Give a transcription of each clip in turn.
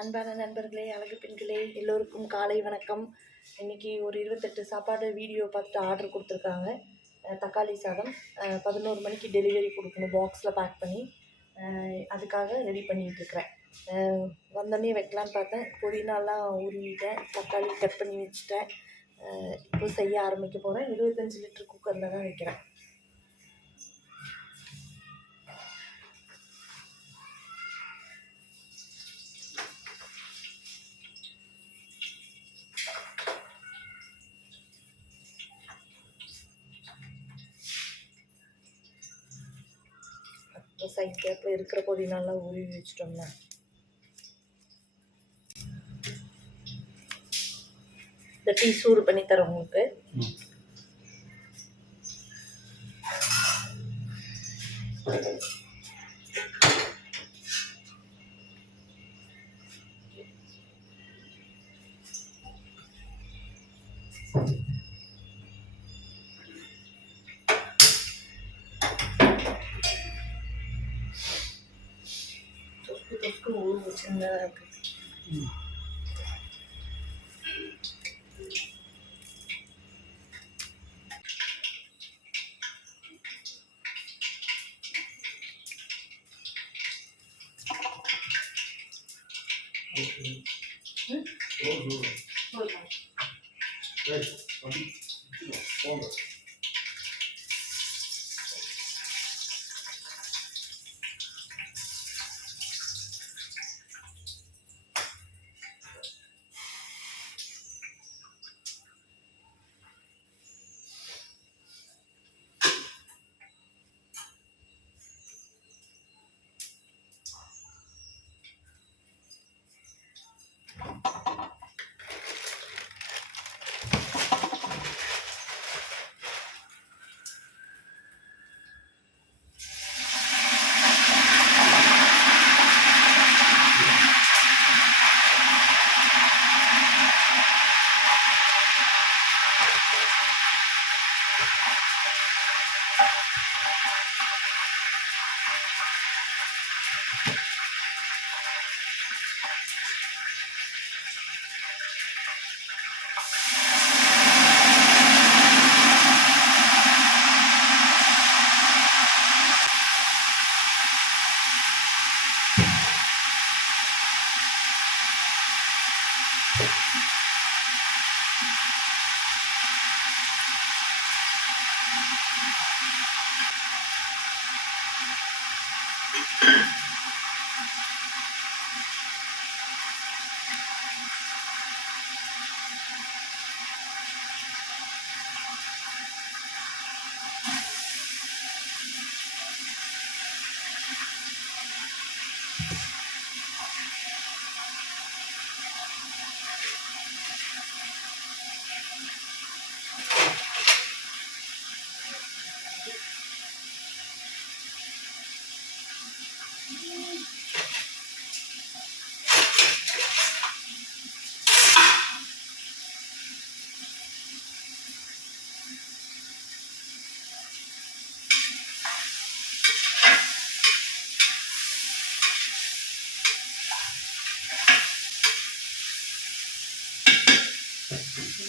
அன்பான நண்பர்களே, அழகு பெண்களே, எல்லோருக்கும் காலை வணக்கம். இன்றைக்கி ஒரு 28 சாப்பாடு வீடியோ பார்த்துட்டு ஆர்டர் கொடுத்துருக்காங்க. தக்காளி சாதம் 11 மணிக்கு டெலிவரி கொடுக்கணும், பாக்ஸில் பேக் பண்ணி. அதுக்காக ரெடி பண்ணிகிட்ருக்கிறேன். வந்தோடனே வைக்கலான்னு பார்த்தேன். புதினாலாம் உருவிட்டேன், தக்காளி கட் பண்ணி வச்சுட்டேன். இப்போ செய்ய ஆரம்பிக்க போகிறேன். 25 லிட்டர் குக்கரில் தான் வைக்கிறேன். சைட் கேப்பில் இருக்கிற புதினாலாம் உருவி வச்சிட்டோம்னா இந்த டீ சூடு பண்ணி தரேன் உங்களுக்கு. தொக்கு ஊறு சின்னதாக இருக்கு.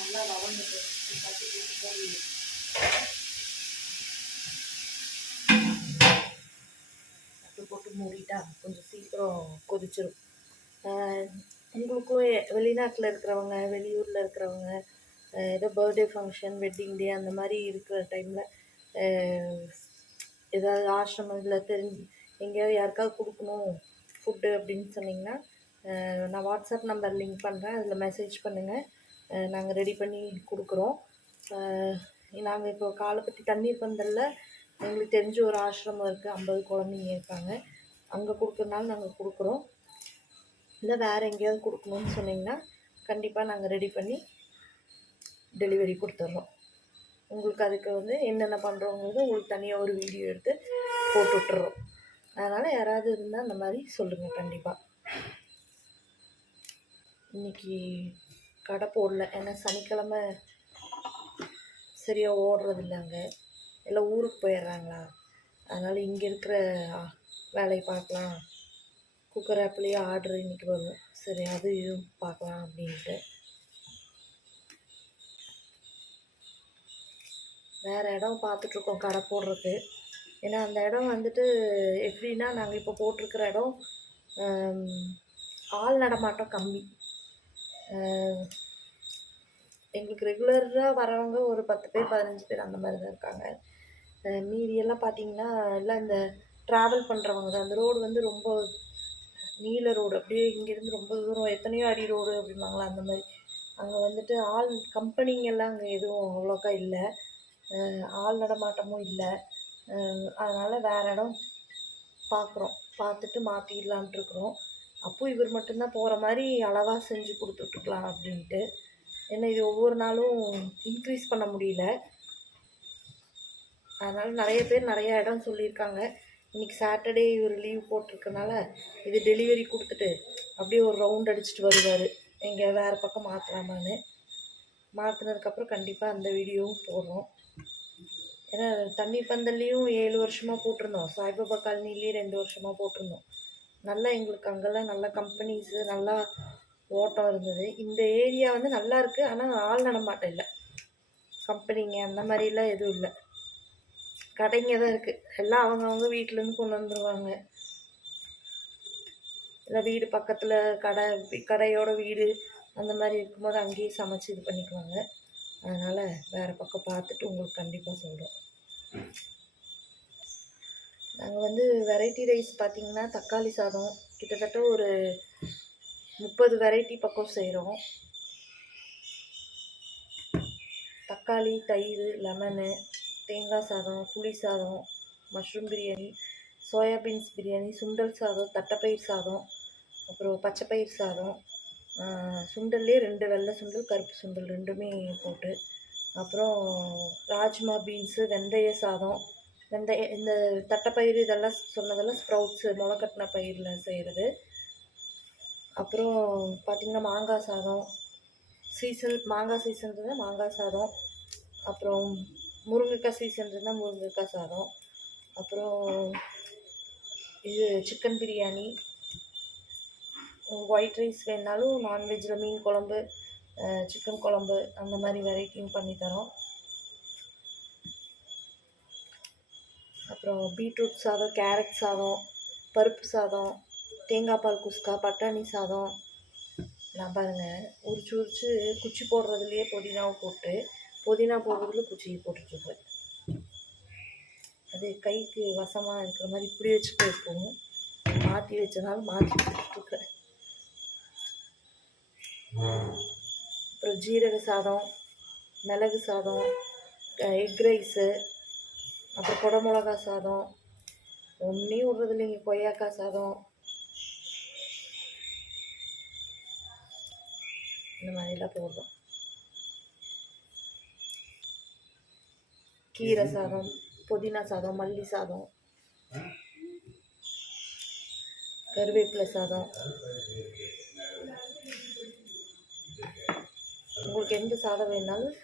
நல்லா வளர்ந்துட்டு போட்டு மூடிட்டா கொஞ்சம் சீக்கிரம் கொதிச்சிடும். உங்களுக்கும் வெளிநாட்டில் இருக்கிறவங்க, வெளியூரில் இருக்கிறவங்க, ஏதோ பர்த்டே ஃபங்க்ஷன், வெட்டிங் டே அந்த மாதிரி இருக்கிற டைமில் ஏதாவது ஆசிரமத்தில் எங்கேயாவது யாருக்காவது கொடுக்கணும் ஃபுட்டு அப்படின்னு சொன்னிங்கன்னா நான் வாட்ஸ்அப் நம்பர் லிங்க் பண்ணுறேன், அதில் மெசேஜ் பண்ணுங்கள். நாங்கள் ரெடி பண்ணி கொடுக்குறோம். நாங்கள் இப்போ காலப்பட்டி தண்ணீர் பந்தலில் எங்களுக்கு தெரிஞ்ச ஒரு ஆசிரமம் இருக்குது, 50 குழந்தைங்க இருக்காங்க. அங்கே கொடுக்குறதுனால நாங்கள் கொடுக்குறோம். இல்லை வேறு எங்கேயாவது கொடுக்கணுன்னு சொன்னிங்கன்னா கண்டிப்பாக நாங்கள் ரெடி பண்ணி டெலிவரி கொடுத்துட்றோம். உங்களுக்கு அதுக்கு என்னென்ன பண்ணுறோங்கிறது உங்களுக்கு தனியாக ஒரு வீடியோ எடுத்து போட்டு விட்டுறோம். அதனால் யாராவது இருந்தால் அந்த மாதிரி சொல்லுங்கள். கண்டிப்பாக இன்றைக்கி கடை போடல, ஏன்னா சனிக்கிழமை சரியாக ஓடுறதில்ல, அங்கே எல்லாம் ஊருக்கு போயிடுறாங்களா, அதனால் இங்கே இருக்கிற வேலையை பார்க்கலாம் குக்கர் ஆப்லேயே ஆர்டர் இன்றைக்கி வரும். சரி அதையும் பார்க்கலாம் அப்படின்ட்டு. வேறு இடம் பார்த்துட்ருக்கோம் கடை போடுறதுக்கு. ஏன்னா அந்த இடம் வந்துட்டு எப்படின்னா, நாங்கள் இப்போ போட்டிருக்கிற இடம் ஆள் நடமாட்டம் கம்மி. எங்களுக்கு ரெகுலராக வரவங்க ஒரு 10 பேர் 15 பேர் அந்த மாதிரி தான் இருக்காங்க. மீதியெல்லாம் பார்த்திங்கன்னா எல்லாம் இந்த ட்ராவல் பண்ணுறவங்க தான். அந்த ரோடு வந்து ரொம்ப நீள ரோடு, அப்படியே இங்கேருந்து ரொம்ப தூரம் எத்தனையோ அடி ரோடு அப்படிம்பாங்களா அந்த மாதிரி. அங்கே வந்துட்டு ஆள் கம்பெனிங்கெல்லாம் அங்கே எதுவும் அவ்வளோக்கா இல்லை. ஆள் நடமாட்டமும் இல்லை. அதனால் வேறு இடம் பார்க்குறோம். பார்த்துட்டு மாற்றிடலான்ட்ருக்குறோம். அப்போது இவர் மட்டும்தான் போகிற மாதிரி அளவாக செஞ்சு கொடுத்துட்ருக்கலாம் அப்படின்ட்டு. ஏன்னா இது ஒவ்வொரு நாளும் இன்க்ரீஸ் பண்ண முடியல. அதனால் நிறைய பேர் நிறையா இடம் சொல்லியிருக்காங்க. இன்றைக்கி சாட்டர்டே இவர் லீவ் போட்டிருக்கனால இது டெலிவரி கொடுத்துட்டு அப்படியே ஒரு ரவுண்ட் அடிச்சுட்டு வருவார், எங்கே வேறு பக்கம் மாற்றலாமான்னு. மாற்றினதுக்கப்புறம் கண்டிப்பாக அந்த வீடியோவும் போடுறோம். ஏன்னா தண்ணி பந்தல்லையும் 7 வருஷமாக போட்டிருந்தோம். சாய்பாபா காலனிலேயே 2 வருஷமாக போட்டிருந்தோம். நல்லா எங்களுக்கு அங்கெல்லாம் நல்ல கம்பெனிஸு நல்லா ஓட்டம் இருந்தது. இந்த ஏரியா வந்து நல்லா இருக்குது. ஆனால் ஆள் நடமாட்டம் இல்லை. கம்பெனிங்க அந்த மாதிரிலாம் எதுவும் இல்லை. கடைங்க தான் இருக்குது. எல்லாம் அவங்கவுங்க வீட்டிலேருந்து கொண்டு வந்துடுவாங்க. இல்லை வீடு பக்கத்தில் கடையோட வீடு அந்த மாதிரி இருக்கும்போது அங்கேயே சமைச்சு இது பண்ணிக்குவாங்க. அதனால் வேறு பக்கம் பார்த்துட்டு உங்களுக்கு கண்டிப்பாக சொல்கிறோம். நாங்கள் வந்து வெரைட்டி ரைஸ் பார்த்திங்கன்னா தக்காளி சாதம் கிட்டத்தட்ட ஒரு 30 வெரைட்டி பக்கம் செய்கிறோம். தக்காளி, தயிர், லெமனு, தேங்காய் சாதம், புளி சாதம், மஷ்ரூம் பிரியாணி, சோயாபீன்ஸ் பிரியாணி, சுண்டல் சாதம், தட்டைப்பயிர் சாதம், அப்புறம் பச்சைப்பயிர் சாதம், சுண்டல்லே 2 வெள்ளை சுண்டல், கருப்பு சுண்டல் 2மே போட்டு, அப்புறம் ராஜ்மா பீன்ஸு, வெந்தய சாதம், இந்த தட்டைப்பயிறு இதெல்லாம் சொன்னதெல்லாம் ஸ்ப்ரவுட்ஸு முளைக்கட்டின பயிரில் செய்கிறது. அப்புறம் பார்த்திங்கன்னா மாங்காய் சாதம், மாங்காய் சீசன் இருந்தால் மாங்காய் சாதம், அப்புறம் முருங்கைக்காய் சீசன் இருந்தால் முருங்கைக்காய் சாதம், அப்புறம் இது சிக்கன் பிரியாணி, ஒயிட் ரைஸ் வேணுனாலும் நான்வெஜ்ஜில் மீன் குழம்பு, சிக்கன் குழம்பு அந்த மாதிரி வெரைட்டியும் பண்ணித்தரோம். அப்புறம் பீட்ரூட் சாதம், கேரட் சாதம், பருப்பு சாதம், தேங்காய் பால் குஸ்கா, பட்டாணி சாதம். நான் பாருங்கள் உரிச்சு குச்சி போடுறதுலையே புதினாவை போட்டு புதினா போடுறதுல குச்சியை போட்டுட்ருப்பேன். அது கைக்கு வசமாக இருக்கிற மாதிரி இப்படி வச்சு போய்ப்போம். மாற்றி வச்சனாலும் மாற்றி போட்டுட்ருக்கேன். அப்புறம் ஜீரக சாதம், மிளகு சாதம், எக் ரைஸு, அப்புறம் குடமிளகா சாதம், ஒன்றையும் விட்றது இல்லைங்க, கொய்யாக்காய் சாதம், இந்த மாதிரிலாம் போடுறோம். கீரை சாதம், புதினா சாதம், மல்லி சாதம், கருவேப்பிலை சாதம். உங்களுக்கு எந்த சாதம் வேணாலும்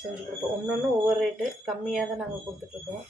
செஞ்சு கொடுப்போம். ஒன்று ஒவ்வொரு ரேட்டு கம்மியாக தான் நாங்கள் கொடுத்துட்ருக்கோம்.